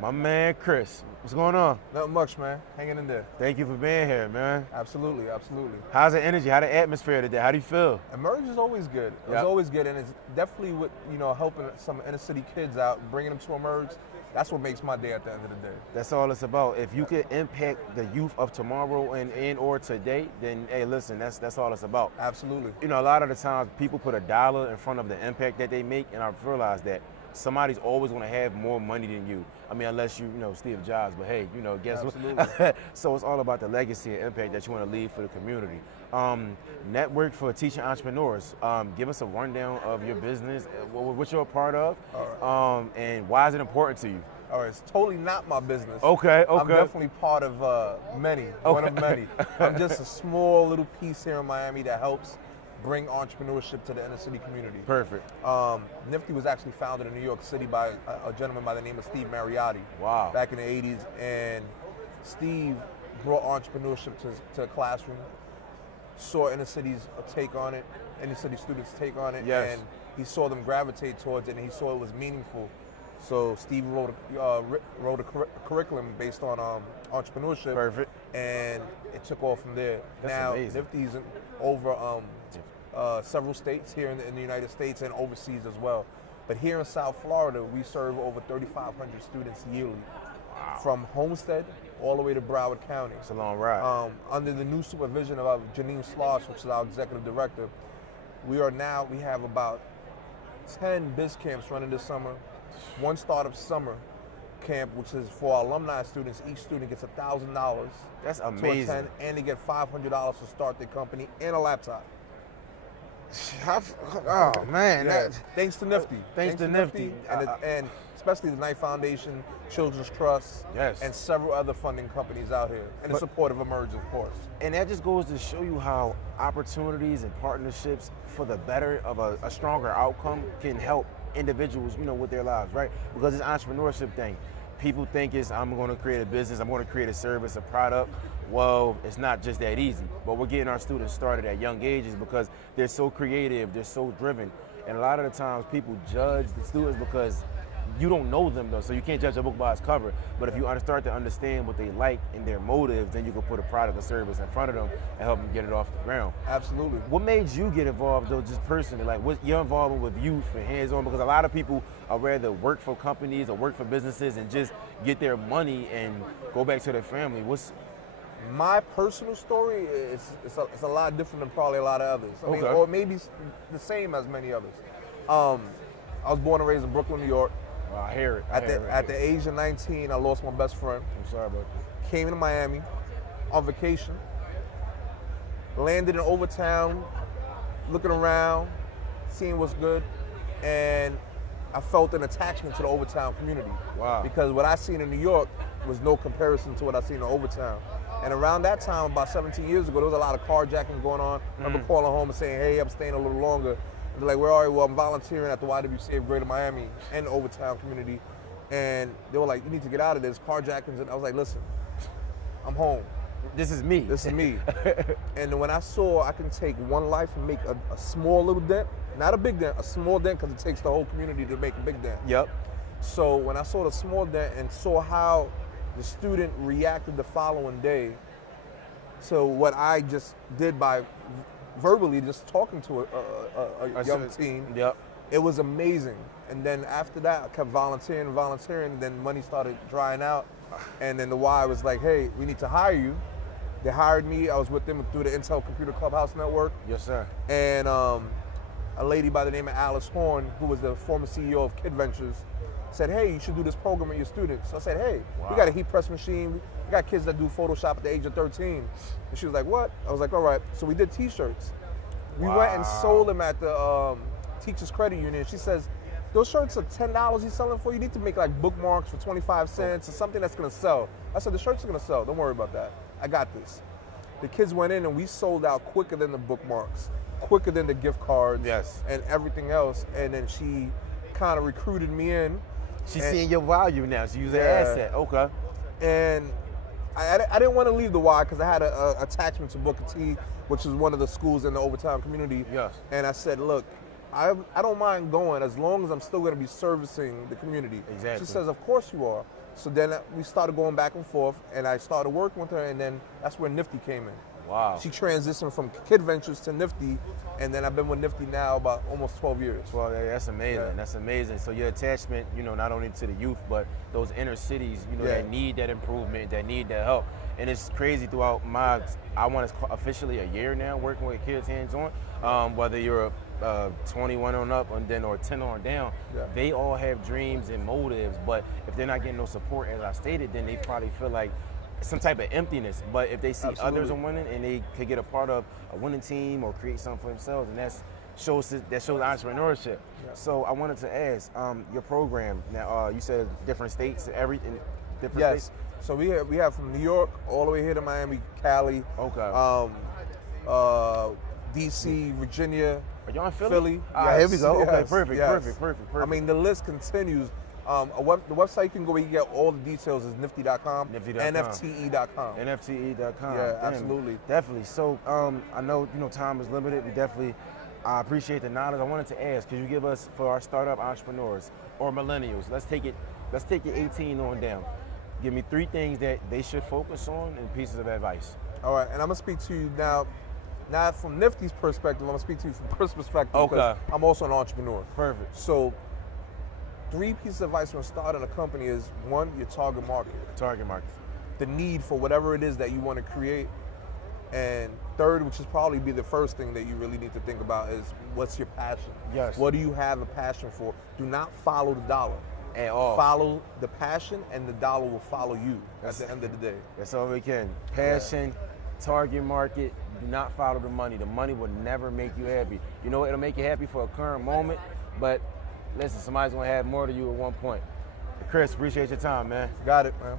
My man, Chris. What's going on? Nothing much, man. Hanging in there. Thank you for being here, man. Absolutely, absolutely. How's the energy? How the atmosphere today? How do you feel? Emerge is always good. It's always good, and it's definitely with helping some inner city kids out, bringing them to Emerge. That's what makes my day at the end of the day. That's all it's about. If you can impact the youth of tomorrow and or today, then hey, listen, that's all it's about. Absolutely. You know, a lot of the times people put a dollar in front of the impact that they make, and I've realized that somebody's always going to have more money than you. I mean, unless you know Steve Jobs, but hey, guess what? So it's all about the legacy and impact that you want to leave for the community. Network for teaching entrepreneurs. Give us a rundown of your business, what you're a part of, and why is it important to you? All right, it's totally not my business. Okay. I'm definitely part of many, one of many. I'm just a small little piece here in Miami that helps bring entrepreneurship to the inner city community. Perfect. NFTE was actually founded in New York City by a gentleman by the name of Steve Mariotti. Wow. Back in the 80s, and Steve brought entrepreneurship to the classroom, saw inner cities take on it, inner city students take on it, and he saw them gravitate towards it, and he saw it was meaningful. So Steve wrote a curriculum based on entrepreneurship. Perfect. And it took off from there. That's now, amazing. NFTE's in over several states here in the United States and overseas as well. But here in South Florida, we serve over 3,500 students yearly, from Homestead all the way to Broward County. It's a long ride. Under the new supervision of Janine Slosh, which is our executive director, we have about 10 biz camps running this summer. One startup summer camp, which is for our alumni students. Each student gets $1,000. That's amazing. To attend, and they get $500 to start their company and a laptop. Oh man! Yeah. Thanks to NFTE. Thanks to NFTE. And especially the Knight Foundation, Children's Trust, and several other funding companies out here, and the support of Emerge, of course. And that just goes to show you how opportunities and partnerships for the better of a stronger outcome can help individuals, with their lives, right? Because it's entrepreneurship thing. People think I'm going to create a business, I'm going to create a service, a product. Well, it's not just that easy. But we're getting our students started at young ages because they're so creative, they're so driven. And a lot of the times people judge the students because you don't know them though, so you can't judge a book by its cover. But if you start to understand what they like and their motives, then you can put a product or service in front of them and help them get it off the ground. Absolutely. What made you get involved though, just personally? Like, what's your involvement with youth and hands-on? Because a lot of people are rather work for companies or work for businesses and just get their money and go back to their family. What's my personal story? It's a lot different than probably a lot of others. I mean, or maybe the same as many others. I was born and raised in Brooklyn, New York. Well, I hear it. At the age of 19, I lost my best friend. I'm sorry about that. Came to Miami on vacation. Landed in Overtown, looking around, seeing what's good, and I felt an attachment to the Overtown community. Wow. Because what I seen in New York was no comparison to what I seen in Overtown. And around that time, about 17 years ago, there was a lot of carjacking going on. I remember calling home and saying, hey, I'm staying a little longer. They're like, where are you? Well, I'm volunteering at the YWCA of Greater Miami and the Overtown community. And they were like, you need to get out of this, carjackings. And I was like, listen, I'm home. This is me. This is me. And when I saw I can take one life and make a small little dent, not a big dent, a small dent, because it takes the whole community to make a big dent. Yep. So when I saw the small dent and saw how the student reacted the following day to what I just did by verbally just talking to a young teen, it was amazing. And then after that, I kept volunteering, then money started drying out. And then the Y was like, hey, we need to hire you. They hired me. I was with them through the Intel Computer Clubhouse Network. Yes, sir. And a lady by the name of Alice Horn, who was the former CEO of Kid Ventures, said, hey, you should do this program with your students. So I said, hey, we got a heat press machine. We got kids that do Photoshop at the age of 13. And she was like, what? I was like, all right. So we did t-shirts. We went and sold them at the Teachers Credit Union. She says, those shirts are $10 he's selling for. You need to make like bookmarks for 25 cents or something that's gonna sell. I said, the shirts are gonna sell. Don't worry about that. I got this. The kids went in and we sold out quicker than the bookmarks, quicker than the gift cards, and everything else. And then she kind of recruited me in. She's seeing your value now. She used an asset. Okay. And I didn't want to leave the Y because I had an attachment to Booker T, which is one of the schools in the Overtown community. Yes. And I said, look, I don't mind going as long as I'm still going to be servicing the community. Exactly. She says, of course you are. So then we started going back and forth, and I started working with her, and then that's where NFTE came in. Wow. She transitioned from Kid Ventures to NFTE, and then I've been with NFTE now about almost 12 years. Well, that's amazing. Yeah. That's amazing. So your attachment, not only to the youth, but those inner cities, that need that improvement, that need that help. And it's crazy throughout I want to officially a year now working with kids hands-on, whether you're 21 on up or 10 on down, they all have dreams and motives, but if they're not getting no support, as I stated, then they probably feel like some type of emptiness. But if they see others are winning and they could get a part of a winning team or create something for themselves, and that shows entrepreneurship. Yeah. So I wanted to ask, your program, now you said different states, different states? So we have from New York all the way here to Miami, Cali, DC, Virginia. Are y'all in Philly? Yes, here we go. Yes, Okay, perfect, yes. perfect. I mean, the list continues. The website you can go where you get all the details is NFTE.com. NFTE.com. NFTE.com. Yeah, absolutely. Definitely. So I know time is limited. I appreciate the knowledge. I wanted to ask, could you give us, for our startup entrepreneurs or millennials, let's take it 18 on down. Give me 3 things that they should focus on and pieces of advice. All right, and I'm gonna speak to you now, not from NFTE's perspective, I'm gonna speak to you from Chris' perspective, because I'm also an entrepreneur. Perfect. So 3 pieces of advice when starting a company is, 1, your target market. Target market. The need for whatever it is that you want to create. And 3rd, which is probably be the first thing that you really need to think about, is what's your passion? Yes. What do you have a passion for? Do not follow the dollar. At all. Follow the passion, and the dollar will follow you at the end of the day. That's all we can. Passion, target market, do not follow the money. The money will never make you happy. It'll make you happy for a current moment, but listen, somebody's gonna have more to you at one point. Chris, appreciate your time, man. Got it, man.